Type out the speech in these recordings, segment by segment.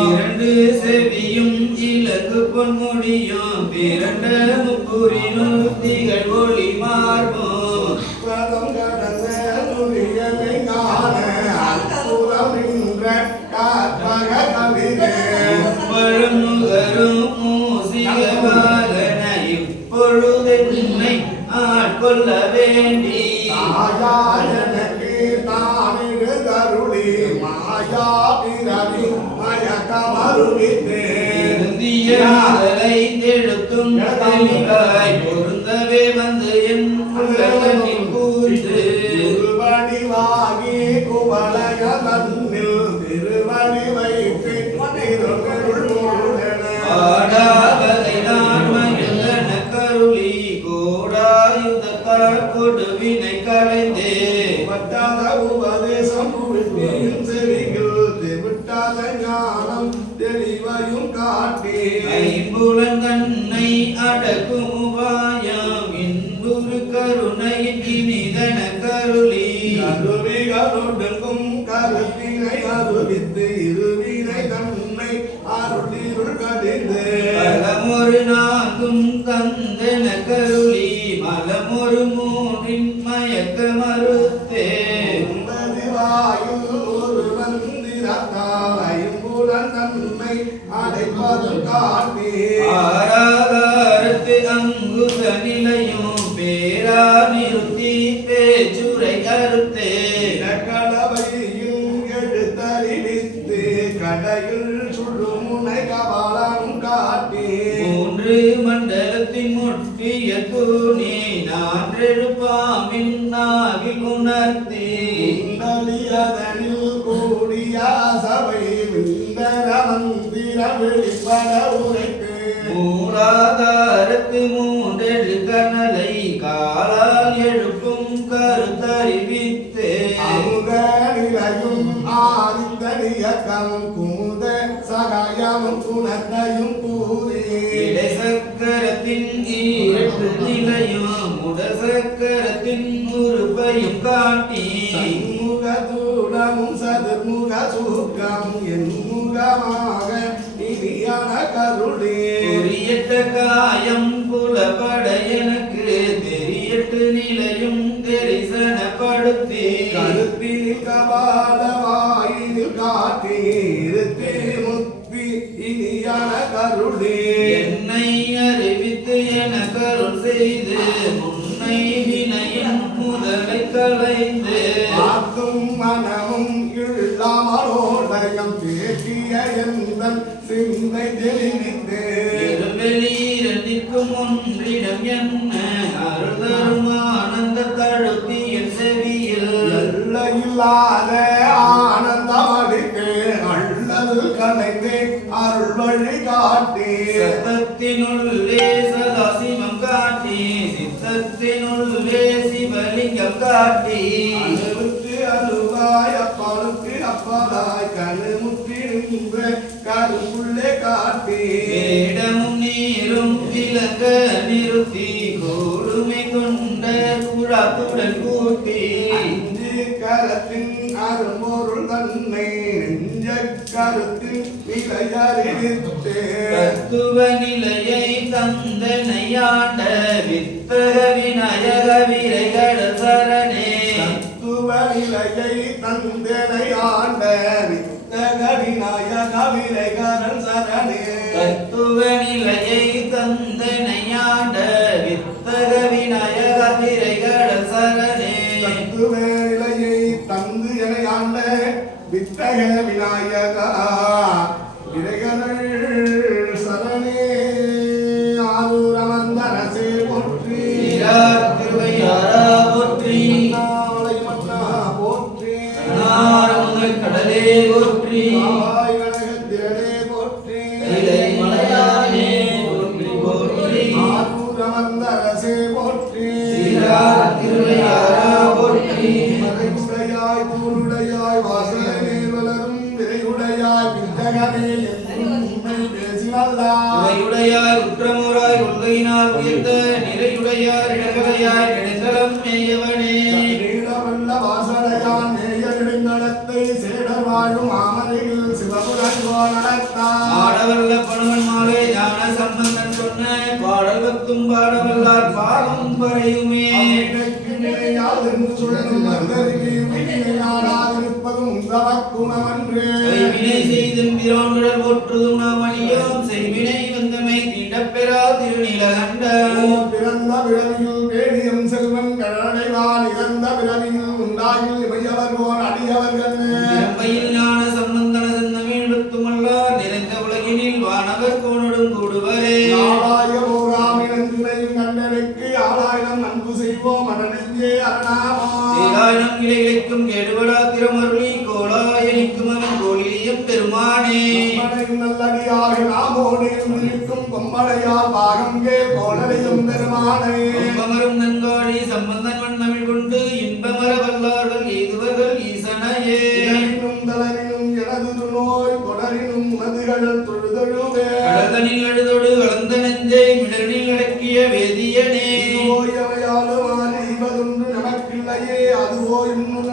இரண்டு செவியும் இலகு பொன்முடியும் பிறண்ட முப்புரினும் திகழ் ஒளி மார்பும் பழமுகரும் மூசிகவாகன இப்பொழுதென்னை ஆட்கொள்ள வேண்டி எழுத்தும் தெளிவாய் பொருந்தவே வந்து என் உள்ளத்தில் கூர்ந்து திருவடிவாகி குவளைய தன்னில் திருவடி வைத்து பாடாவதை நான் மகிழ்ந்தன கருளி கோடாயுதத்தால் கொடுவினை களைந்தே வட்டாத உபதேசம் செவிகள் விட்டாத ஞானம் தெளிவையும் காட்டி ஐம்புலன் தன்னை அடக்கும் உபாயம் இன்புறு கருணையின் இனிதன கருளி கருவிகளொடுங்கும் கருத்தினை அருவித்து இருவினை தன்னை அருளிருள் கடிந்து பலமொரு நான்கும் தந்தன கருளி மலமொரு மூன்றின் மயக்க மறுத்தே வாயில் ஒரு மந்திரத்தால் ஐம்புலன் தன்னை அடைப்பது காட்டி ஆராகாரத்து அங்குச நிலையும் பேரா நிறுத்தி பேச்சுரை கருத்தே கடவையும் எழுத்தறிவித்து கடையில் சுடுமுனை கபாலம் காட்டி மூன்று மண்டலத்தின் முட்டிய தூணி நான்றெழுப்பாமின் நாவில் உணர்த்தி அதனில் கூடிய சபை விந்தர மந்திர வெளிப்பட உரைத்து மூலாதாரத்து மூன்றெழு கனலை காலால் எழுப்பும் கருத்தறிவித்தே அமுக நிலையும் ஆதித்தனியக்கம் குமுத சகாயமும் குணத்தையும் கூறி இடை சக்கரத்தின் ஈரட்டு நிலையும் முடசக்கரத்தின் உறுப்பையும் காட்டி சண்முகதூடமும் சதுர்முக சூக்கம் என்முகமாக இனியான கருளே பொறியட்ட காயம் புலப்பட எனக்கு தெரியட்டு நிலையும் தரிசனப்படுத்தி கருத்தில் கபால வாயிலில் காட்டி இருத்தே முக்தி இனியான கருளே என்னை அறிவித்து என கருள் செய்து முன்னை வினையின் முதலை களைந்து ஆக்கும் மனமும் இல்லாமலோடயம் தேக்கிய எந்தன் சிந்தை தெளிவித்தே வெளியிரண்டிற்கும் ஒன்றிடம் என்ன அருதரும் ஆனந்த தழுத்தி என் செவியில் எல்லையில்லாத ஆனந்தம் அடித்தே அள்ளல் கலைந்தே அருள் வழி காட்டி சத்தத்தினுள்ளே சதாசிவம் காட்டி சித்தத்தினுள்ளே சிவலிங்கம் காட்டி அழுவுக்கு அழுவாய் அப்பாலுக்கு அப்பாலாய் கழுமுற்றி நின்ற கருவுள்ளே காட்டி வேடமும் நீரும் விளங்க நிறுத்தி கோடுமை கொண்ட குழாத்துடன் கூட்டி அஞ்சு கரத்தின் அரும்பொருள் தன்னை நெஞ்ச கருத்தின் நிலையறிவித்தே தத்துவ நிலையை தந்தனையாண்ட வித்தக விநாயக விரைகட சரணே தத்துவ நிலையை தந்தனை ஆண்ட வித்தக விநாயக விரைகரன் சரணே தத்துவ நிலையை தந்தனையாண்ட வித்தக விநாயக விரைகட சரணே தத்துவ நிலையை தந்து என ஆண்ட வித்தக விநாயகா விரைகரள் சரணே ஆரூரமந்தரசே போற்றி திருவையாரா போற்றி நாளை மன்னா போற்றி நாரமுதல் கடலே போற்றி ஆய் கனகத்திரளே போற்றி இலை மலையானே போற்றி போற்றி ஆரூரமந்தரசே போற்றி திருவையாரா போற்றி மறையுடையாய் தூளுடையாய் வாசனை வளரும் விரையுடையாய் வித்தகமே உண்மை பேசினல்லாய் உரையுடையாய் உற்றமுறாய் உள்கையினால் உயர்த்த நிறையுடையார் இடகலையாய் நெடுந்தளம் மேயவனே நீளவல்ல வாசனையான் நேய நெடுங்கடத்தை சேடர் வாழும் ஆமரையில் பாடவல்லார் பாகம் பறையுமே அவ்வினைக்கு நிலையாது என்று சுழலும் மருதறிவி வினையாடாதிருப்பதும் உந்தவக்குணமன்றே கைவினை செய்தெம்பிரான்கள் போற்றுதும் நாம் அணியோம் செய்வினை வந்தமை தீண்டப்பெறா திருநிலகண்டம் பிறந்த பிறவியில் பேடியம் செல்வன் கடடைவான் இறந்த பிறவியில் உண்டாகில் இமையவர் போர் அடியவர்கள் இறம்பையில் ஞான சம்பந்தன செந்தமிழ் பத்துமல்லார் நிறைந்த உலகினில் வானவர் கோனொடும் கூடுவரே ஆளாய போராமி நன்றினையும் கண்டனுக்கு ஆளாயிரம் நன்கு செய்வோம் அடனெஞ்சே அரணாமா ஏழாயிரம் கிளைகளுக்கும் கேடுபடா திருமருளி கோலாயனிக்கும் அவன் கோலிலியம் பெருமானே கொம்பனையும் நல்லடியாக நாமோடு இருக்கும் கொம்பனையால் பாகங்கே கோளடையும் பெருமானே கும்பமரும் நன்காழி சம்பந்தன் வண்ணமிழ் கொண்டு இன்பமர வல்லார்கள் எய்துவர்கள் ஈசனையே இடரினும் தளரினும் எனது நோய் கொடரினும் மதிகள் தொழுதழுவே கடல்தனில் எழுதொடு வளர்ந்த நெஞ்சை மிடரில் அடக்கிய வேதியனே ஓயவையாலுமான இவதொன்று நமக்கில்லையே அதுவோ இன்னுள்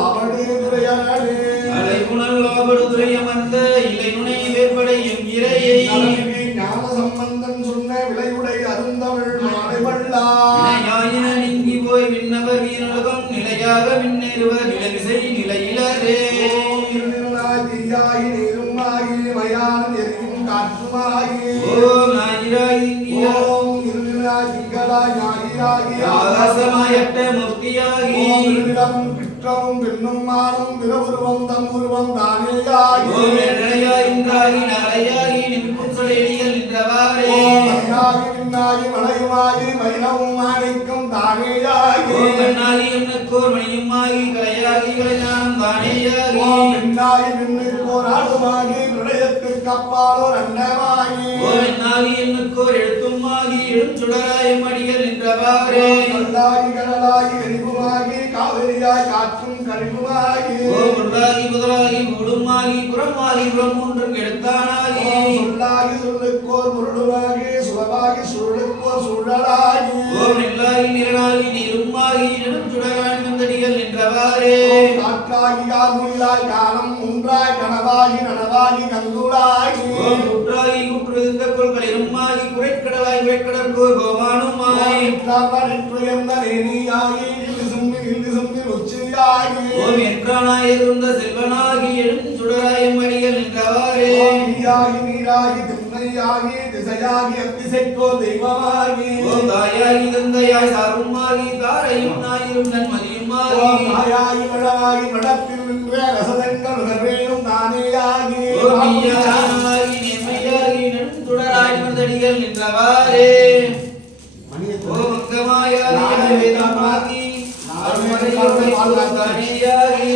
அவடே துறையாடே அலைகுணல் ஆபடுதுறை அமர்ந்த இலைநுனை வேற்படையும் இறையை நலமிகு ஞான சம்பந்தன் சொன்ன விளைவுடை அருந்தமிழ் மாலைவள்ளா வினையாயின நீங்கி போய் விண்ணவர் வீரலகம் நிலையாக விண்ணேறுவர் நிலவிசை நிலையிலரே ஓம் இருநிலாய் தீயாகி நீருமாகி மயானம் எரியும் காற்றுமாகி ஓம் ஞாயிறாய் ஓம் இருநிலாய் திங்களாய் ஞாயிறாகி ஆகாசமாயட்ட மூர்த்தியாகி ஓம் இருநிலம் கிற்றமும் பெண்ணும் மாறும் பிறவுருவம் தம் உருவம் தானேயாகி ஓம் நிலையாய் இன்றாகி நாளையாகி நிற்கும் சொலையடிகள் நின்றவாறே ஓம் மண்ணாகி விண்ணாகி மலையுமாகி வைரவும் மாணிக்கம் தானேயாகி ஓம் மண்ணாகி எண்ணக்கோர் மணியுமாகி கலையாகி கலைஞானம் தானேயாகி ஓம் விண்ணாகி விண்ணுக்கு போராடுமாகி பிரளயத்திற்கு அப்பாலோர் அண்டமாகி ஓம் எண்ணாகி எண்ணக்கோர் எழுத்துமாகி எழுச்சுடராயம் அடிகள் நின்றவாறே கல்லாகி கடலாகி எரிவுமாகி காவிரியாய் காற்றும் கழிவுமாகி ஓம் உள்ளாகி முதலாகி ஊடுமாகி புறமாகி புறம் மூன்றும் கெடுத்தானாகி சொல்லாகி சொல்லுக்கோர் முருடுமாகி சுலபாகி சுருளுக்கோர் சுழலாகி ஓம் நெல்லாகி நிறனாகி நீருமாகி நெடுஞ்சுடராய் வந்தடிகள் நின்றவாறே காற்றாகி கார்முயிலாய் காலம் ஒன்றாய் கனவாகி நனவாகி கங்குளாகி ஓம் குற்றாகி குற்றுதிர்ந்த கொள்களிருமாகி குறைக்கடலாய் குறைக்கடற்கோர் கோமானுமாய் உயர்ந்த நேனியாகி இல்லி சும்பி உச்சியாகி ஓம் என்றானாய் இருந்த செல்வனாகி எழுஞ்சுடராயம் அடிகள் நின்றவாறே நீயாகி நீராகி திண்ணையாகி திசையாகி அத்திசைக்கோ தெய்வமாகி ஓம் தாயாகி தந்தையாய் சாருமாகி தாரையும் நாயிரும் நன்மதியுமாகி மாயாகி மழமாகி மடத்தில் நின்ற ரசதங்கள் உணர்வேனும் தானேயாகி ஓம் நீயாகி நேர்மையாகி நெடுஞ்சுடராய் வந்தடிகள் நின்றவாறே ஓம் அங்கமாயாகி வேதமாகி தானேயாகி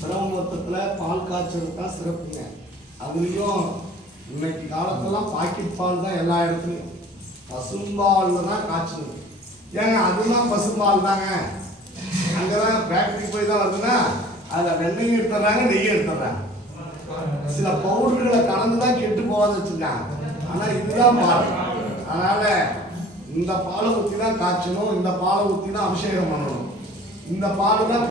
பிரம்மத்துல பால் காய்ச்சல் தான் சிறப்புங்க. அதுலயும் இன்னைக்கு காலத்துலாம் பாக்கெட் பால் தான் எல்லா இடத்துலயும். பசும்பால்ல தான் காய்ச்சணும். ஏங்க அதுதான் பசும்பால் தாங்க. அங்கதான் ஃபேக்டரி போய் தான் வருதுன்னா அதில் வெண்ணெய் எடுத்துறாங்க, நெய் எடுத்துறாங்க. சில பவுடர்களை கலந்து தான் கெட்டு போகாத வச்சுருக்காங்க. ஆனால் இதுதான் பால். அதனால இந்த பாலை ஊற்றி தான் காய்ச்சணும், இந்த பாலை ஊற்றி தான் அபிஷேகம் பண்ணணும். இந்த பால் தான்